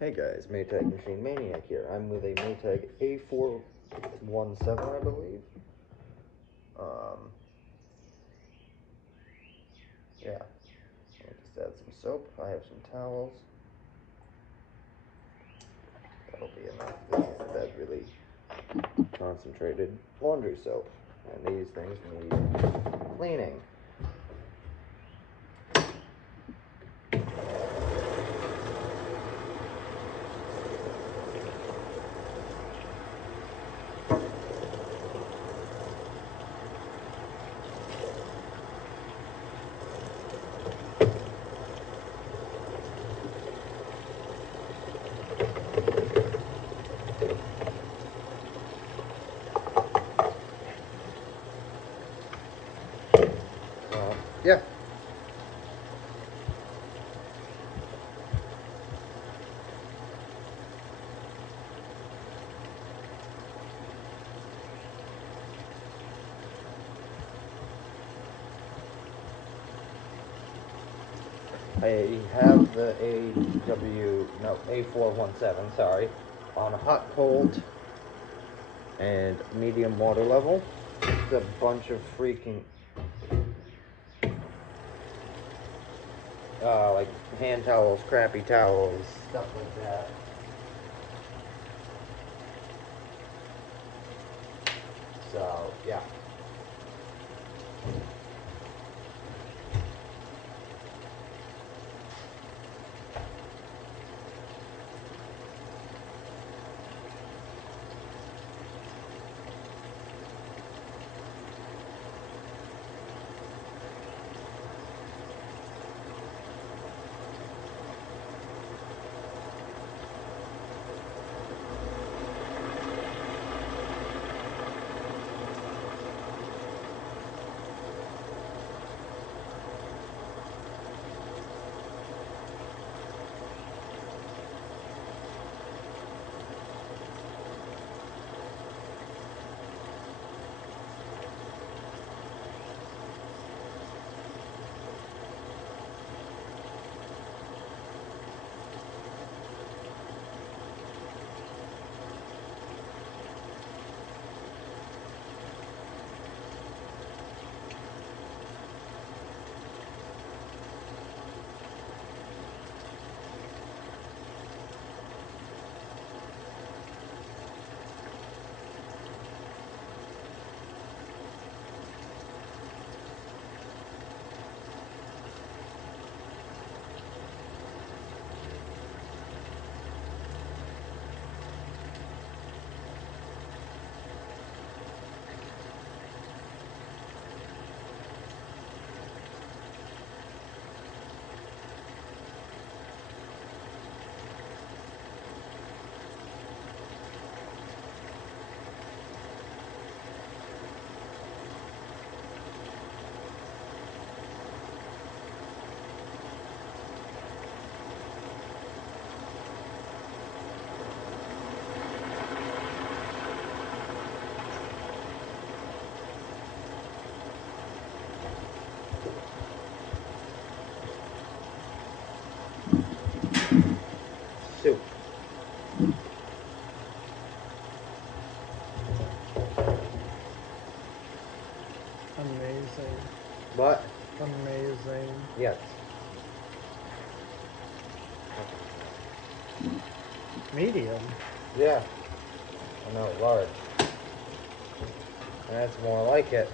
Hey guys, Maytag Machine Maniac here. I'm with a Maytag A417, I believe. Yeah. I just add some soap. I have some towels. That'll be enough. This is that really concentrated laundry soap. And these things need cleaning. Yeah. I have the A417, sorry, on hot, cold, and medium water level. Just a bunch of freaking like hand towels, crappy towels, stuff like that. So, yeah. Soup. Amazing. What? Amazing. Yes. Medium. Yeah. I know, large. That's more like it.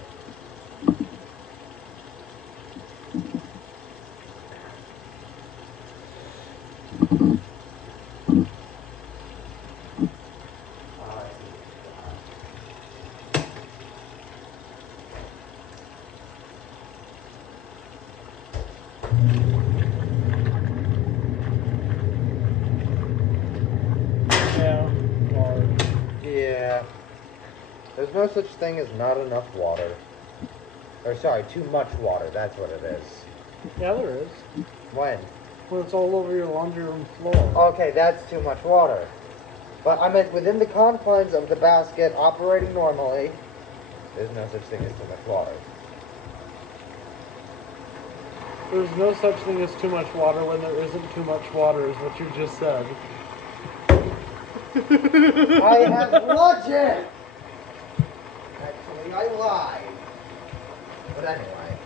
Yeah, large. Yeah. There's no such thing as not enough water. Or sorry, too much water, that's what it is. Yeah, there is. When? When it's all over your laundry room floor. Okay, that's too much water. But I meant within the confines of the basket operating normally, there's no such thing as too much water. There's no such thing as too much water when there isn't too much water, is what you just said. I have logic! Actually, I lied. But anyway.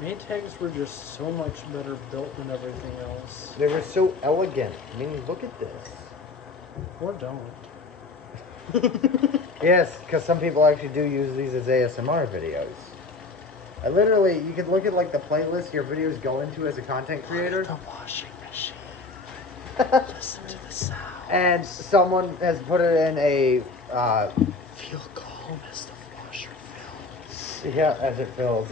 Maytags were just so much better built than everything else. They were so elegant. I mean, look at this. Or don't. Yes, because some people actually do use these as ASMR videos. I literally, you could look at like the playlist your videos go into as a content creator. The washing machine. Listen to the sound. And someone has put it in a, Feel calm as the washer fills. yeah, as it fills.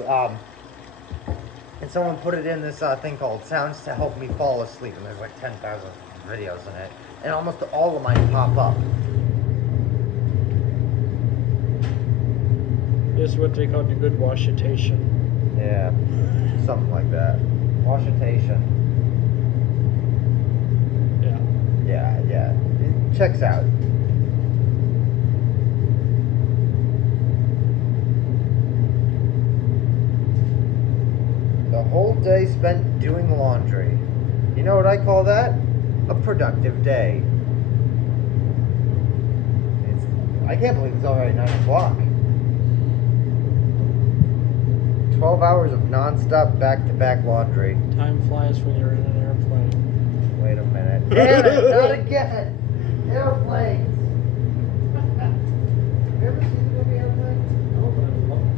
And someone put it in this thing called Sounds to Help Me Fall Asleep. And there's like 10,000 videos in it. And almost all of mine pop up. This is what they call the good washitation. Yeah, something like that. Washitation. Yeah. Yeah. It checks out. The whole day spent doing laundry. You know what I call that? A productive day. I can't believe it's already 9 o'clock. 12 hours of non-stop back-to-back laundry. Time flies when you're in an airplane. Wait a minute. Damn it, not again! Airplanes! Have you ever seen the movie Airplanes? No, but I love it.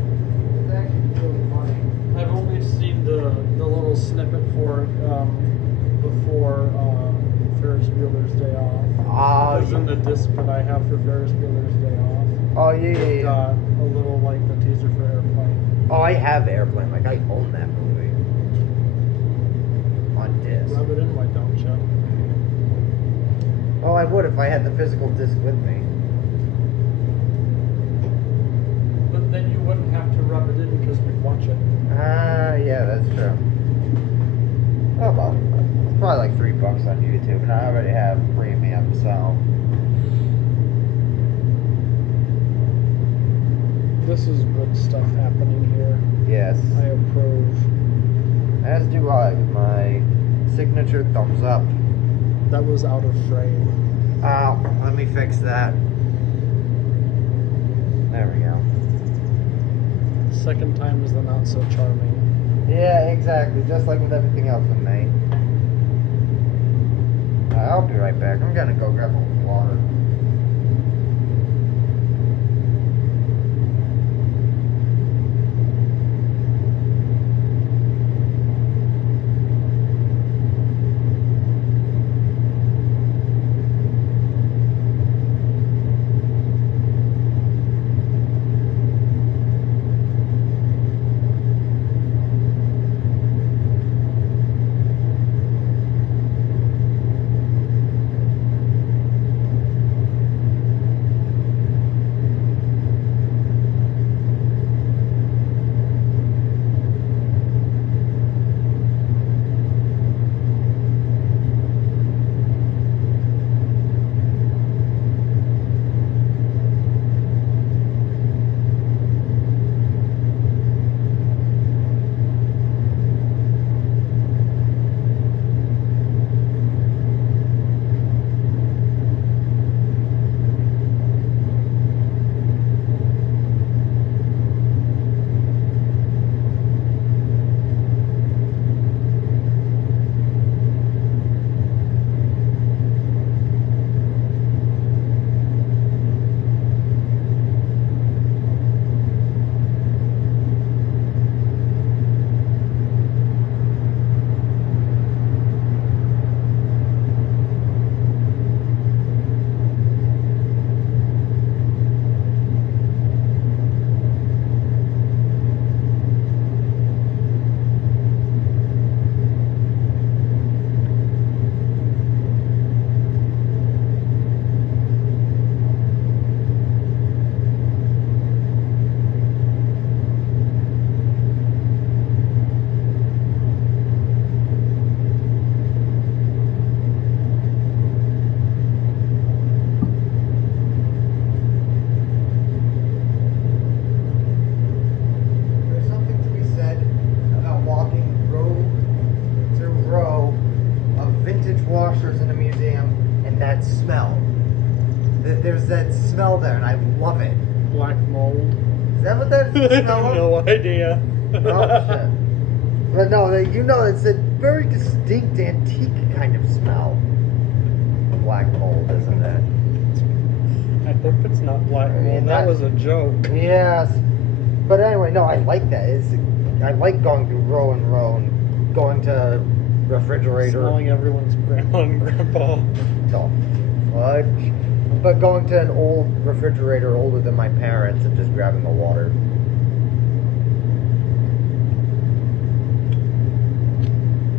It's actually really funny. I've only seen the little snippet for it before Ferris Bueller's Day Off. Oh, Because in the disc that I have for Ferris Bueller's Day Off, Oh, yeah. got a little like the teaser for Airplane. Oh, I have Airplane. Like, I own that movie. On disc. Rub it in, why don't you? Oh, I would if I had the physical disc with me. But then you wouldn't have to rub it in because we'd watch it. Ah, yeah, that's true. Oh, well. It's probably like $3 on YouTube, and I already have premium, so... This is good stuff happening here. Yes. I approve. As do I. My signature thumbs up. That was out of frame. Let me fix that. There we go. Second time is the not so charming. Yeah, exactly. Just like with everything else with me. I'll be right back. I'm gonna go grab a little water. washers in a museum, and that smell. There's that smell there, and I love it. Black mold. Is that what that smell of? No idea. Oh, shit. But no, you know, it's a very distinct antique kind of smell. Black mold, isn't it? I hope it's not black mold. That was a joke. Yes. But anyway, no, I like that. I like going through row and row and going to refrigerator. Smelling everyone's grandma and grandpa. Oh, fudge. But going to an old refrigerator older than my parents and just grabbing the water.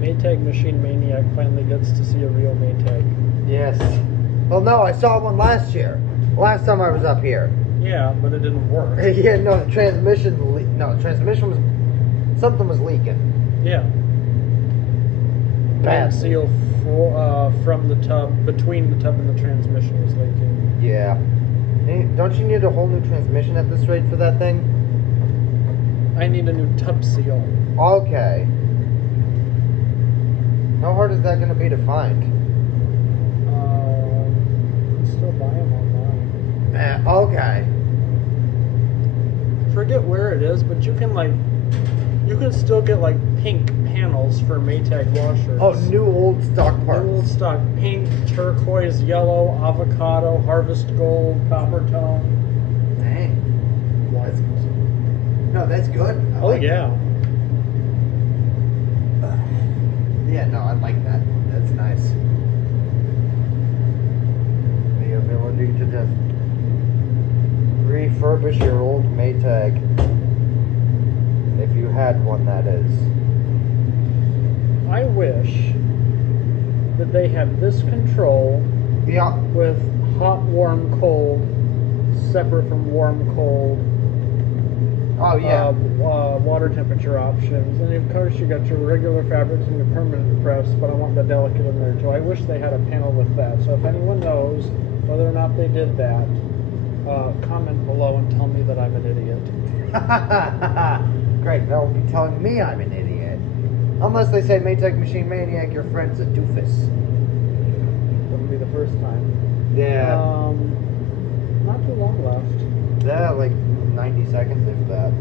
Maytag Machine Maniac finally gets to see a real Maytag. Yes. Well, no, I saw one last year. Last time I was up here. Yeah, but it didn't work. Yeah, no, the transmission was... Something was leaking. Yeah. Bad seal from the tub, between the tub and the transmission was leaking. Yeah. Don't you need a whole new transmission at this rate for that thing? I need a new tub seal. Okay. How hard is that going to be to find? You can still buy them online. Okay. Forget where it is, but you can still get like pink panels for Maytag washers. Oh, new old stock parts. New old stock, pink, turquoise, yellow, avocado, harvest gold, copper tone. Dang. What? No, that's good. Oh yeah. Yeah, no, I like that. That's nice. The ability to just refurbish your old Maytag. If you had one, that is. I wish that they had this control with hot, warm, cold, separate from warm, cold. Oh, yeah. Water temperature options. And of course you got your regular fabrics and your permanent press, but I want the delicate in there too. I wish they had a panel with that. So if anyone knows whether or not they did that, comment below and tell me that I'm an idiot. Great, they'll be telling me I'm an idiot. Unless they say Maytag Machine Maniac, your friend's a doofus. Wouldn't be the first time. Yeah. Not too long left. Yeah, like 90 seconds if that.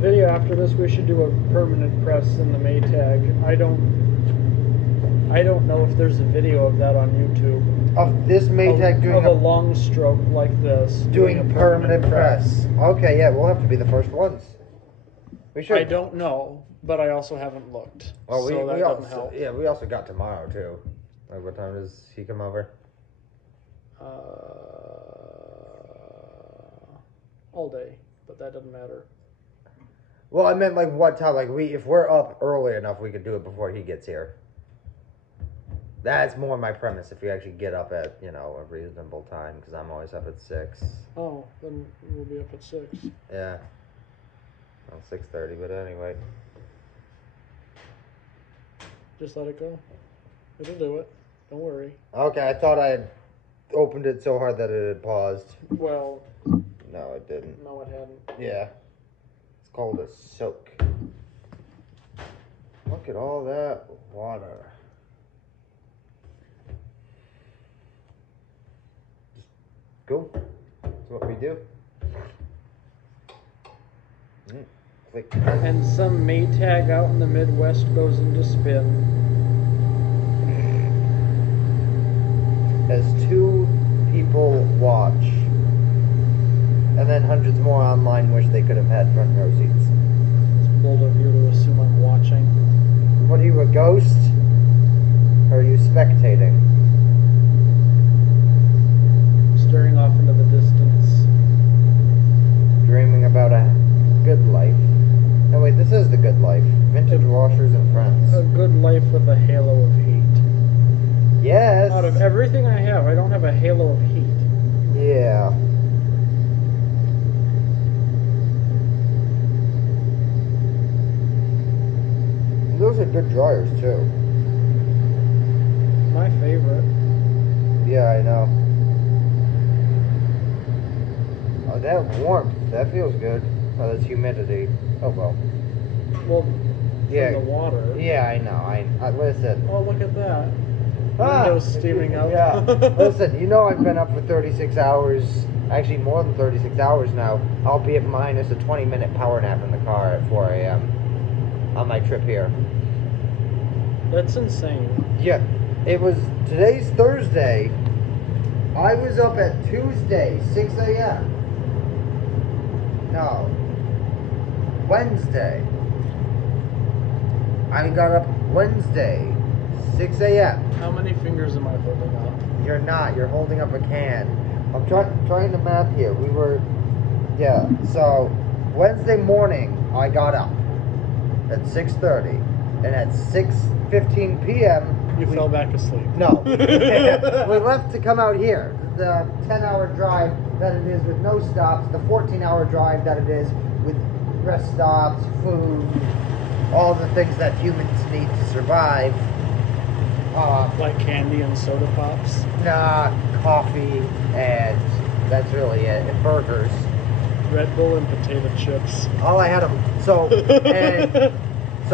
Video after this, we should do a permanent press in the Maytag. I don't know if there's a video of that on YouTube. Of this Maytag doing a long stroke like this. Doing a permanent press. Okay, yeah, we'll have to be the first ones. We should. I don't know, but I also haven't looked. Well, so that doesn't help. Yeah, we also got tomorrow too. Like, what time does he come over? All day, but that doesn't matter. Well, I meant like what time? Like if we're up early enough, we could do it before he gets here. That's more my premise. If you actually get up at a reasonable time, because I'm always up at 6. Oh, then we'll be up at 6. Yeah. Well, 6:30, but anyway. Just let it go. It'll do it. Don't worry. Okay, I thought I had opened it so hard that it had paused. Well. No, it didn't. No, it hadn't. Yeah. It's called a soak. Look at all that water. Just go. That's what we do. Click. And some Maytag out in the Midwest goes into spin. As 2 people watch, and then hundreds more online wish they could have had front row seats. It's bold of you to assume I'm watching. What are you, a ghost? Or are you spectating? Staring off into the distance. Dreaming about a good life. No, wait, this is the good life. Vintage washers and friends. A good life with a halo of heat. Yes. Out of everything I have, I don't have a halo of heat. Yeah. Those are good dryers too. My favorite. Yeah, I know. Oh, that warmth. That feels good. Oh, that's humidity. Oh, well. Well, from the water. Yeah, I know. I listen. Oh, look at that. Windows steaming up. Yeah. Listen, you know I've been up for 36 hours, actually more than 36 hours now, albeit minus a 20-minute power nap in the car at 4 a.m. on my trip here. That's insane. Yeah. Today's Thursday. I was up at Tuesday, 6 a.m. No. Wednesday. I got up Wednesday, 6 a.m. How many fingers am I holding up? You're not. You're holding up a can. I'm trying to math here. So Wednesday morning, I got up at 6:30. And at 6:15 p.m., You fell back asleep. No. We left to come out here. The 10-hour drive that it is with no stops, the 14-hour drive that it is with rest stops, food, all the things that humans need to survive. Like candy and soda pops? Nah, coffee, and that's really it. And burgers. Red Bull and potato chips. All I had them. So,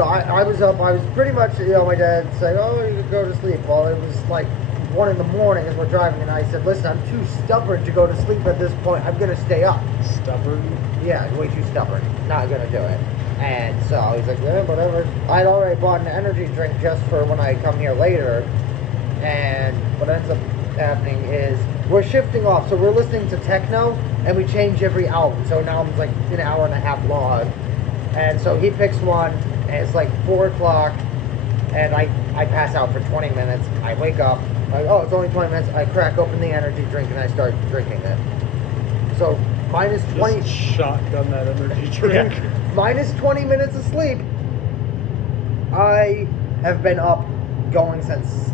I was up. I was pretty much, my dad said, "Oh, you could go to sleep." Well, it was like 1 in the morning as we're driving, and I said, "Listen, I'm too stubborn to go to sleep at this point. I'm gonna stay up." Stubborn? Yeah, way too stubborn. Not gonna do it. And so he's like, "Yeah, whatever." I'd already bought an energy drink just for when I come here later. And what ends up happening is we're shifting off. So we're listening to techno, and we change every album. So now it's like an hour and a half long. And so he picks one, and it's like 4 o'clock, and I pass out for 20 minutes. I wake up, oh, it's only 20 minutes. I crack open the energy drink, and I start drinking it. So minus 20. Just shotgun that energy drink. Yeah. Minus 20 minutes of sleep. I have been up going since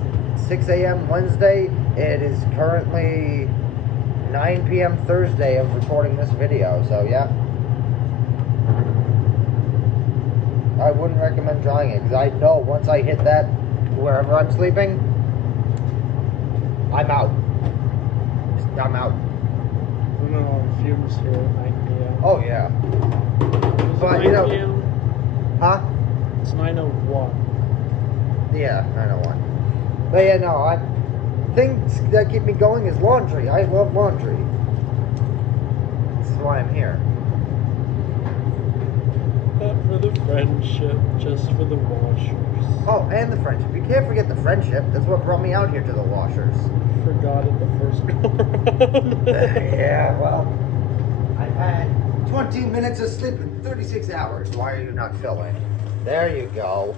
6 a.m. Wednesday. It is currently 9 p.m. Thursday of recording this video. So yeah. I wouldn't recommend trying it because I know once I hit that wherever I'm sleeping, I'm out. I'm out. We're on fumes here at 9 p.m. Oh yeah. But 9 p.m.? Huh? It's 9:01. Yeah, 901. But yeah, no, things that keep me going is laundry. I love laundry. This is why I'm here. Not for the friendship, just for the washers. Oh, and the friendship. You can't forget the friendship. That's what brought me out here to the washers. Forgot it the first go around. Yeah, well, I've had 20 minutes of sleep in 36 hours. Why are you not filling? There you go.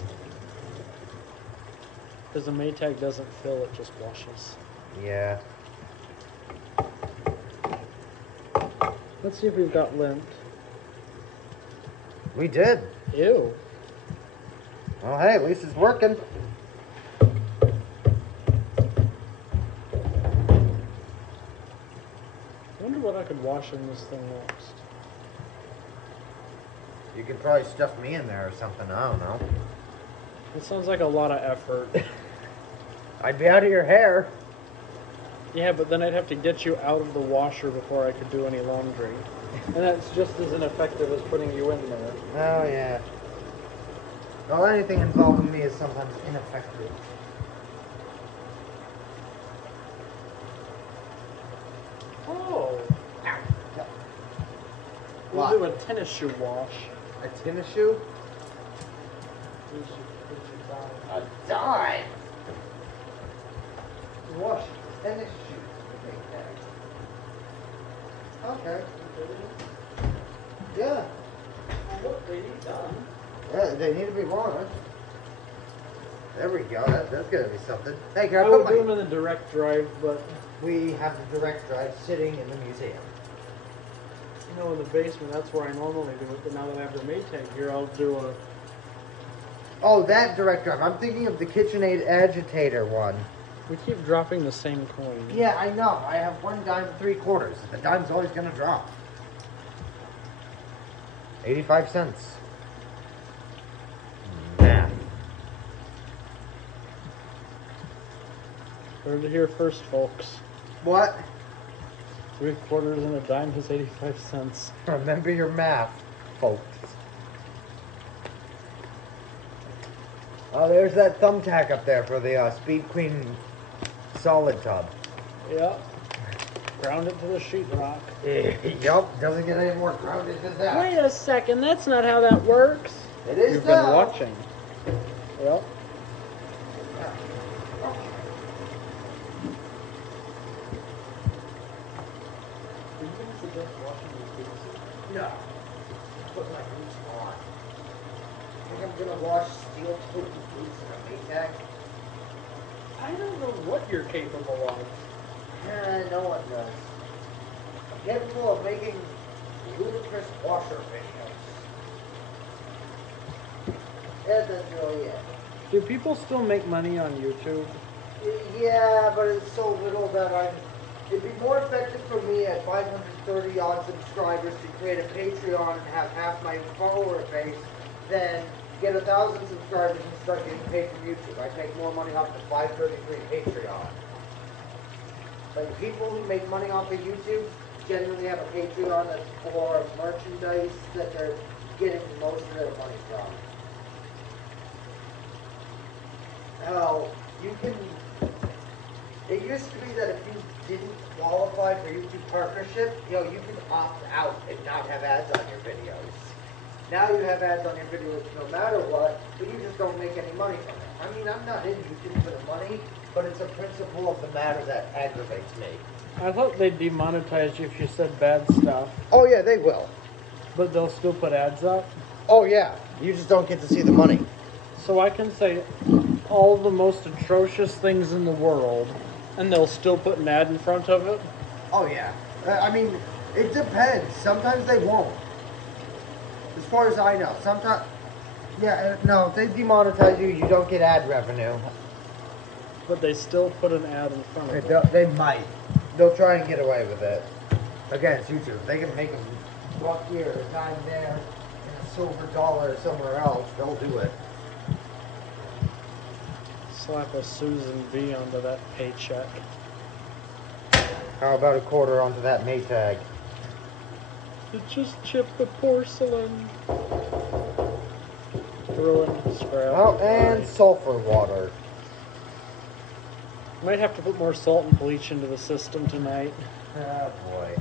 Because the Maytag doesn't fill, it just washes. Yeah. Let's see if we've got lint. We did. Ew. Well, hey, at least it's working. I wonder what I could wash in this thing next. You could probably stuff me in there or something. I don't know. It sounds like a lot of effort. I'd be out of your hair. Yeah, but then I'd have to get you out of the washer before I could do any laundry. And that's just as ineffective as putting you in there. Oh, yeah. Well, anything involving me is sometimes ineffective. Oh! We'll What? do a tennis shoe wash. A tennis shoe? A dime? Wash tennis shoes. Okay. Yeah. What they need done. Yeah, they need to be washed. There we go. That's gonna be something. Hey, can I I put would my... do them in the direct drive, but We have the direct drive sitting in the museum. you know, in the basement, that's where I normally do it. But now that I have the Maytag here, I'll do a. Oh, that direct drive. I'm thinking of the KitchenAid agitator one. We keep dropping the same coin. Yeah, I know. I have 1 dime 3/4. The dime's always gonna drop. 85 cents. Math. Heard it here first, folks. What? 3/4 and a dime is 85 cents. Remember your math, folks. Oh, there's that thumbtack up there for the Speed Queen solid tub. Yep. Ground it to the sheetrock. Yup, doesn't get any more grounded than that. Wait a second, that's not how that works. It is You've now. been watching. Yep. Did you suggest washing your boots? No. Put my boots on. I think I'm gonna wash steel-toed boots in a Maytag. I don't know what you're capable of. No one does. I'm capable of making ludicrous washer videos. Yeah, that's really it. Do people still make money on YouTube? Yeah, but it's so little that it'd be more effective for me at 530 odd subscribers to create a Patreon and have half my follower base than get 1,000 subscribers and start getting paid from YouTube. I'd make more money off the 533 Patreon. Like, people who make money off of YouTube generally have a Patreon that's for merchandise that they're getting most of their money from. Hell, you can... It used to be that if you didn't qualify for YouTube partnership, you could opt out and not have ads on your videos. Now you have ads on your videos no matter what, but you just don't make any money from it. I mean, I'm not in YouTube for the money, but it's a principle of the matter that aggravates me. I thought they'd demonetize you if you said bad stuff, Oh yeah, they will. but they'll still put ads up. Oh yeah, you just don't get to see the money. So I can say all the most atrocious things in the world, and they'll still put an ad in front of it. Oh yeah. I mean, it depends. Sometimes they won't. As far as I know. Sometimes... Yeah, no, if they demonetize you, you don't get ad revenue. But they still put an ad in front of it. They might. They'll try and get away with it. Again, it's YouTube. They can make a buck here, a dime there, and a silver dollar somewhere else. They'll do it. Slap a Susan B onto that paycheck. How about a quarter onto that Maytag? You just chipped the porcelain. Throw in scrap. Oh, and sulfur water. Might have to put more salt and bleach into the system tonight. Oh boy.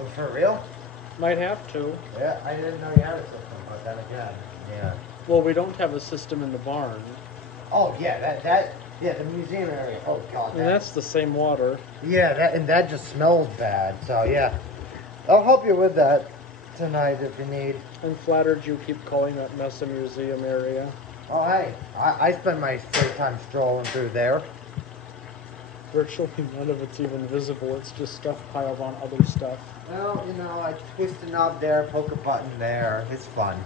Oh, for real? Might have to. Yeah, I didn't know you had a system, but then again, yeah. Well, we don't have a system in the barn. Oh yeah, yeah, the museum area. Oh god. And that's the same water. Yeah, that just smells bad. So yeah, I'll help you with that tonight if you need. I'm flattered you keep calling that mess a museum area. Oh hey, I spend my free time strolling through there. Virtually none of it's even visible. It's just stuff piled on other stuff. Well, I twist a knob there, poke a button there. It's fun.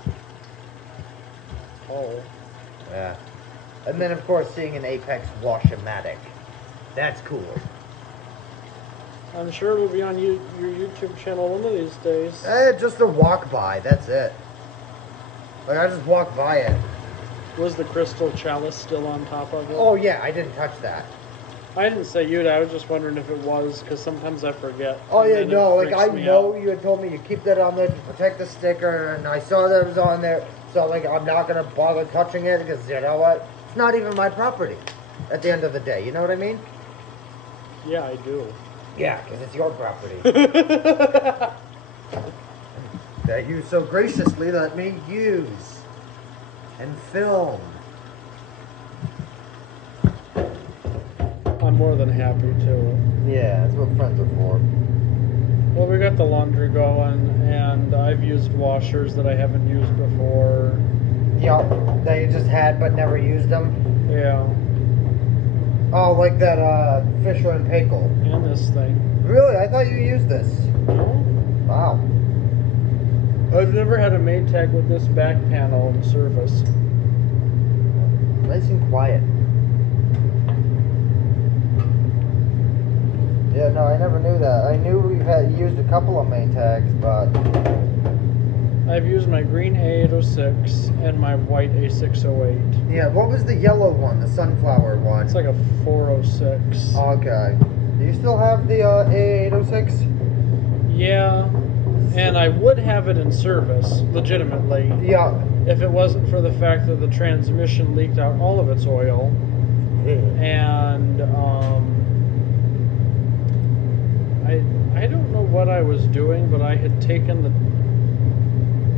Oh. Yeah. And then, of course, seeing an Apex Wash-O-Matic. That's cool. I'm sure it'll be on your YouTube channel one of these days. Just a walk by, that's it. Like, I just walk by it. Was the crystal chalice still on top of it? Oh, yeah, I didn't touch that. I didn't say you'd. I was just wondering if it was, because sometimes I forget. Oh, yeah, and no, it like, I freaks me know out. you had told me you keep that on there to protect the sticker, and I saw that it was on there, so, like, I'm not going to bother touching it, because, you know what? It's not even my property at the end of the day, you know what I mean? Yeah, I do. Yeah, because it's your property. That you so graciously let me use and film. I'm more than happy to. Yeah, that's what friends are for. Well, we got the laundry going, and I've used washers that I haven't used before. Yup, that you just had but never used them. Yeah. Oh, like that Fisher and Paykel. And this thing. Really? I thought you used this. No? Wow. I've never had a Maytag with this back panel and surface. Nice and quiet. Yeah, no, I never knew that. I knew we've used a couple of Maytags, but... I've used my green A806 and my white A608. Yeah, what was the yellow one, the sunflower one? It's like a 406. Okay. Do you still have the A806? Yeah. And I would have it in service, legitimately, Yeah. if it wasn't for the fact that the transmission leaked out all of its oil. And I don't know what I was doing, but I had taken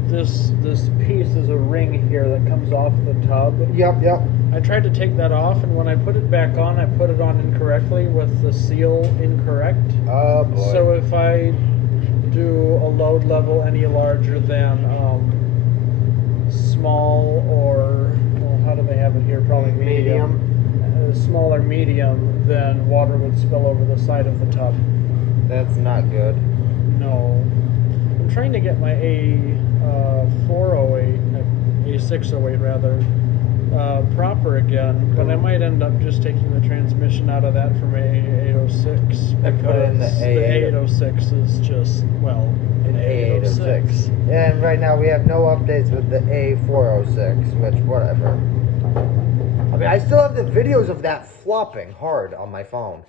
this piece is a ring here that comes off the tub. Yep. I tried to take that off, and when I put it back on, I put it on incorrectly with the seal incorrect. Oh boy. So if I do a load level any larger than small or, well, how do they have it here? Probably medium. Small or medium, then water would spill over the side of the tub. That's not good. No. I'm trying to get my A408, A608 rather, proper again, but I might end up just taking the transmission out of that from A806 And put it in because the the A806 is just, well, an A806. And right now we have no updates with the A406, which, whatever. I mean, I still have the videos of that flopping hard on my phone.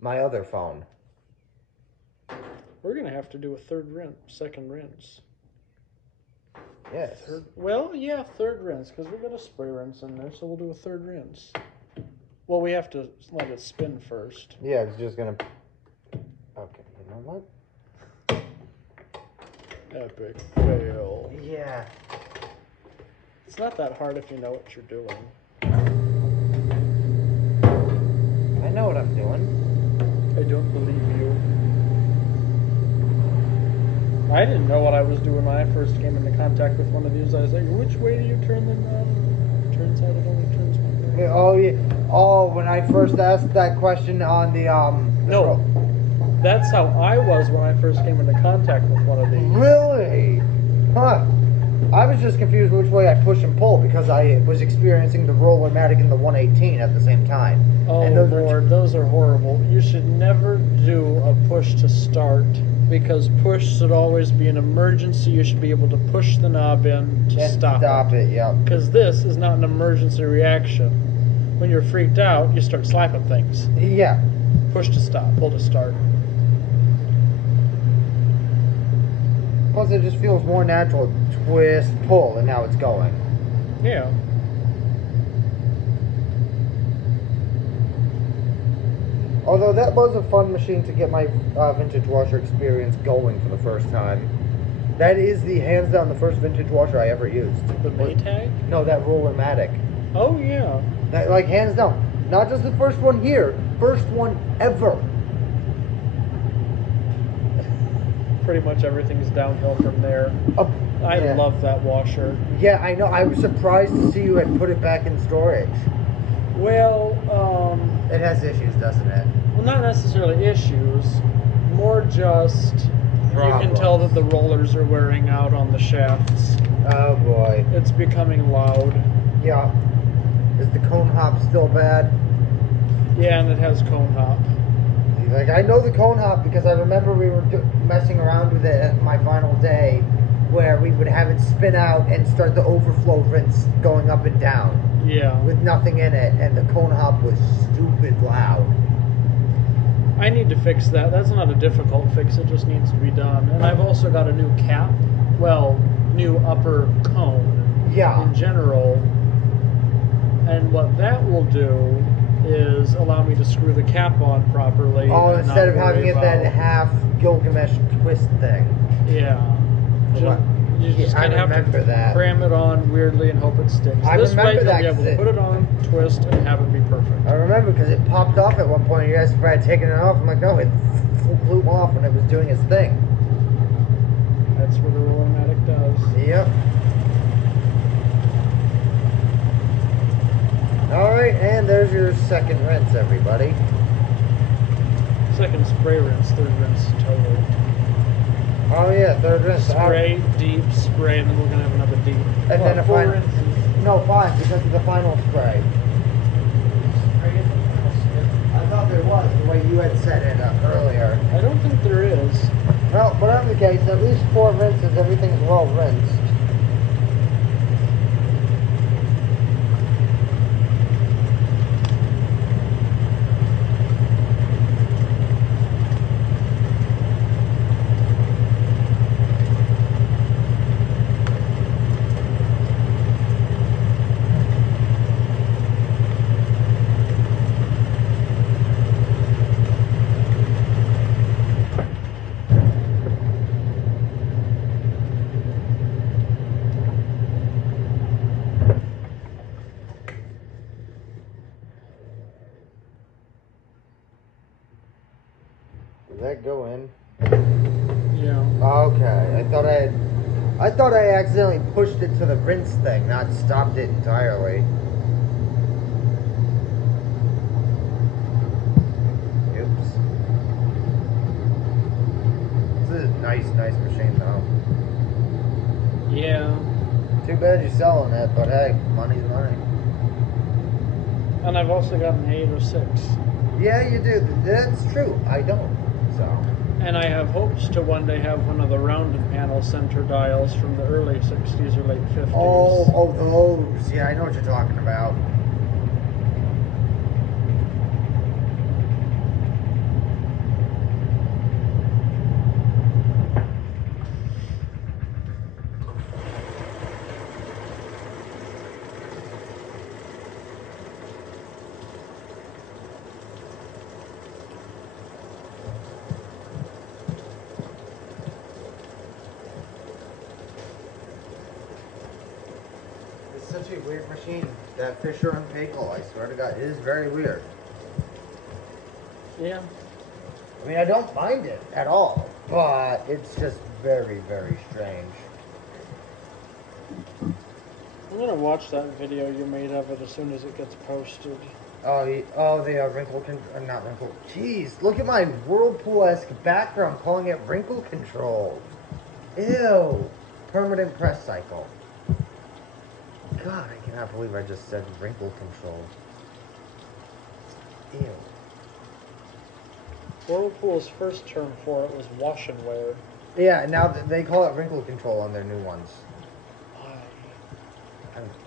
My other phone. We're going to have to do a second rinse. Yes. Third rinse, because we've got a spray rinse in there, so we'll do a third rinse. Well, we have to let it spin first. Yeah, it's just gonna... Okay, you know what? Epic fail. Yeah. It's not that hard if you know what you're doing. I know what I'm doing. I don't believe you. I didn't know what I was doing when I first came into contact with one of these. I was like, which way do you turn the knob? Turns out it only turns one way. Oh, yeah. Oh, when I first asked that question on the, No. That's how I was when I first came into contact with one of these. Really? Huh. I was just confused which way I push and pull because I was experiencing the Roller-Matic and the 118 at the same time. Oh, and those are horrible. You should never do a push to start because push should always be an emergency. You should be able to push the knob in to stop it. Yeah. Because this is not an emergency reaction. When you're freaked out, you start slapping things. Yeah. Push to stop, pull to start. Plus, it just feels more natural. Twist, pull, and now it's going. Yeah. Although that was a fun machine to get my vintage washer experience going for the first time. That is the hands down the first vintage washer I ever used. The Maytag? No, that Roller-Matic. Oh yeah. That, like, hands down. Not just the first one here, first one ever. Pretty much everything's downhill from there. I love that washer. Yeah, I know. I was surprised to see you had put it back in storage. Well, it has issues, doesn't it? Well, not necessarily issues. More just Problems. You can tell that the rollers are wearing out on the shafts. Oh boy. It's becoming loud. Yeah. Is the cone hop still bad? Yeah, and it has cone hop. Like, I know the cone hop because I remember we were messing around with it at my final day where we would have it spin out and start the overflow rinse going up and down. Yeah. With nothing in it, and the cone hop was stupid loud. I need to fix that. That's not a difficult fix, it just needs to be done. And I've also got a new cap. Well, new upper cone. Yeah. In general. And what that will do is allow me to screw the cap on properly. Oh, and instead not of having worry it that about- half Gilgamesh twist thing. Yeah. You just kind of have to that. cram it on weirdly and hope it sticks. I This remember way, that you'll be able to put it on, twist, and have it be perfect. I remember because it popped off at one point. You guys tried taking it off. I'm like, no, it flew off when it was doing its thing. That's what the Roller-Matic does. Yep. Alright, and there's your second rinse, everybody. Second spray rinse, third rinse total. Oh yeah, third rinse. Spray, deep, spray, and then we're going to have another deep. And then a four final... rinses. No, 5, because of the final spray. I thought there was, the way you had said it earlier. I don't think there is. Well, whatever the case, at least 4 rinses, everything's well rinsed. that go in? Yeah. Okay, I thought I accidentally pushed it to the rinse thing, not stopped it entirely. Oops. This is a nice machine though. Yeah. Too bad you're selling it, but hey, money's money. And I've also got an 806. Yeah, you do. That's true. I don't. So. And I have hopes to one day have one of the rounded panel center dials from the early 60s or late 50s. Oh, those. Yeah, I know what you're talking about. It's such a weird machine. That Fisher and Paykel, I swear to God, it is very weird. Yeah. I mean, I don't mind it at all, but it's just very, very strange. I'm gonna watch that video you made of it as soon as it gets posted. The wrinkle not wrinkle. Jeez, look at my Whirlpool-esque background, calling it wrinkle control. Ew. Permanent press cycle. God, I cannot believe I just said wrinkle control. Ew. Whirlpool's first term for it was wash and wear. Yeah, now they call it wrinkle control on their new ones. Why?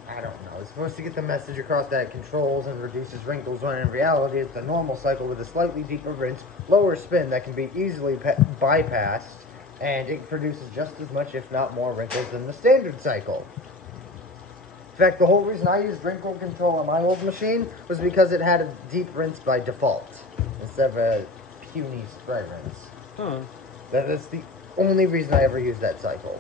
I don't know. It's supposed to get the message across that it controls and reduces wrinkles, when in reality it's a normal cycle with a slightly deeper rinse, lower spin that can be easily bypassed, and it produces just as much, if not more, wrinkles than the standard cycle. In fact, the whole reason I used wrinkle control on my old machine was because it had a deep rinse by default, instead of a puny spray rinse. Huh. That's the only reason I ever used that cycle.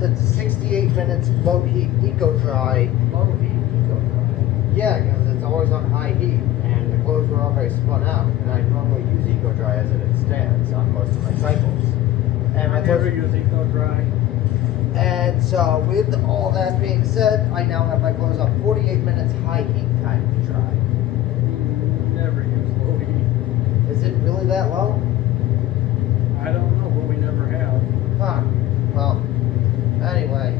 said 68 minutes low heat eco dry. Low heat, eco dry. Yeah, because it's always on high heat, and the clothes were already spun out. And I normally use eco dry as it stands on most of my cycles. And I never use eco dry. And so, with all that being said, I now have my clothes on 48 minutes high heat time to dry. Never use low heat. Is it really that low? I don't know, but we never have. Huh. Well, anyway,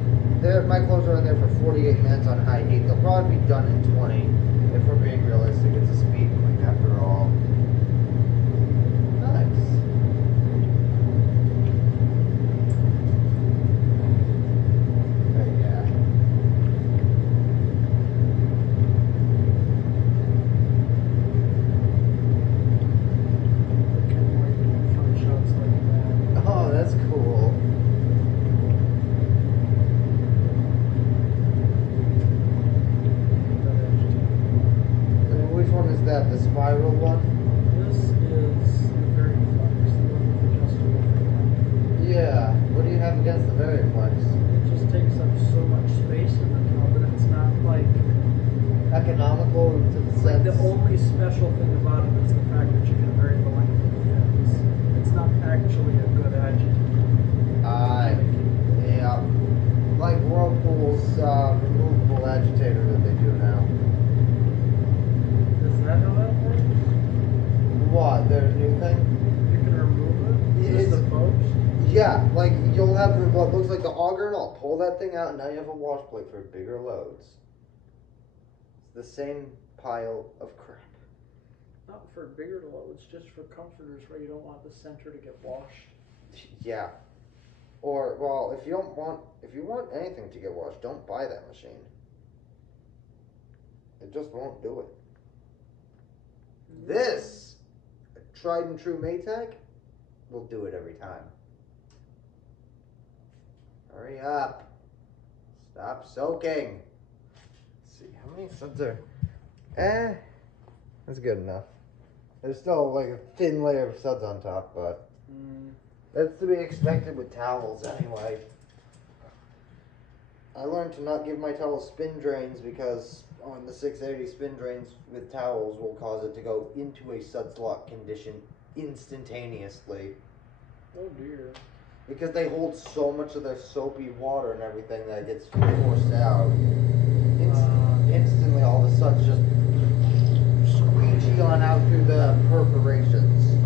my clothes are in there for 48 minutes on high heat. They'll probably be done in 20. If we're being realistic, it's a speed clean after all. Nice. But yeah. I can't wait to do fun shots like that. Oh, that's cool. Which one is that? The spiral one? This is the very flex, the one with adjustable front. Yeah. What do you have against the Variflex? It just takes up so much space in the tub, and it's not like Economical to the sense. the only special thing about it is the fact that you can vary the length of the fins. It's not actually a good agitator. Yeah. Like Whirlpool's removable agitator that they do now. Is that how that works? What? Their new thing? You can remove it? It's- Just the post? Yeah, like you'll have what looks like the auger, and I'll pull that thing out, and now you have a wash plate for bigger loads. It's the same pile of crap. Not for bigger loads, just for comforters where you don't want the center to get washed. Yeah. Or well, if you want anything to get washed, don't buy that machine. It just won't do it. This tried and true Maytag will do it every time. Hurry up. Stop soaking. Let's see, how many suds are... that's good enough. There's still like a thin layer of suds on top, but that's to be expected with towels anyway. I learned to not give my towels spin drains because on the 680 spin drains with towels will cause it to go into a suds lock condition instantaneously. Oh dear. Because they hold so much of their soapy water and everything that gets forced out. Instantly all the suds just squeegee on out through the perforations.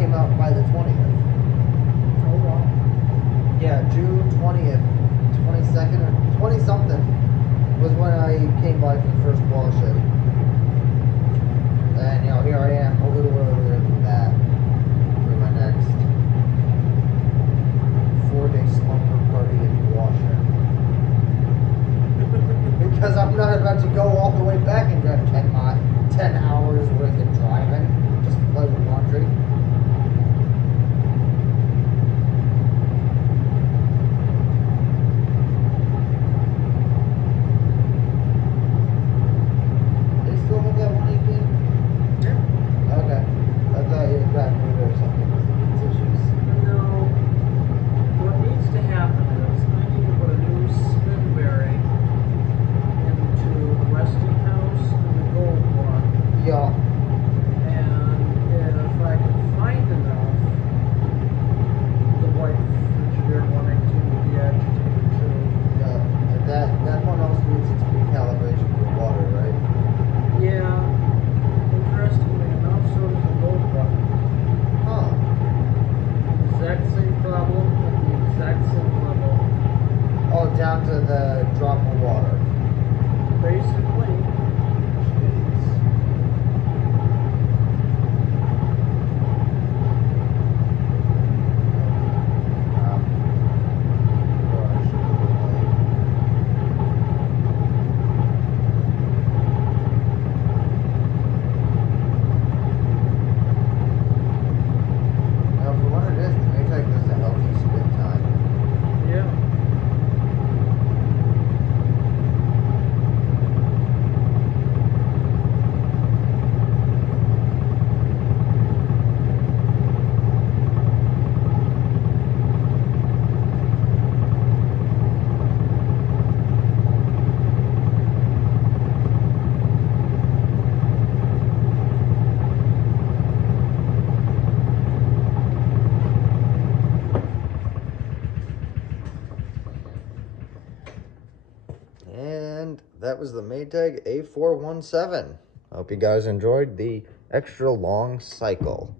came out by the 20th. Oh wow. Yeah, June 20th, 22nd or 20 something was when I came by for the first wash in. And you know, here I am a little earlier than that for my next 4-day slumber party in Washington. Because I'm not about to go all the way back and drive 10 hours worth of driving just to play with laundry. They still have that 118? Yeah. Okay. I thought you got moved or something with these issues. No. What needs to happen is I need to put a new spin bearing into the Westinghouse and the gold one. Yeah. And if I can find enough, the white Frigidaire 118 would be agitated too. Yeah. And that one also needs its recalibration for water, right? Yeah. Interestingly enough, so does the gold one. Huh. Exact same problem at the exact same level. Oh, down to the drop of water. Basically. Jeez. Now, for what it is, the Maytag does a healthy spin time. Yeah. And that was the Maytag A417. I hope you guys enjoyed the extra long cycle.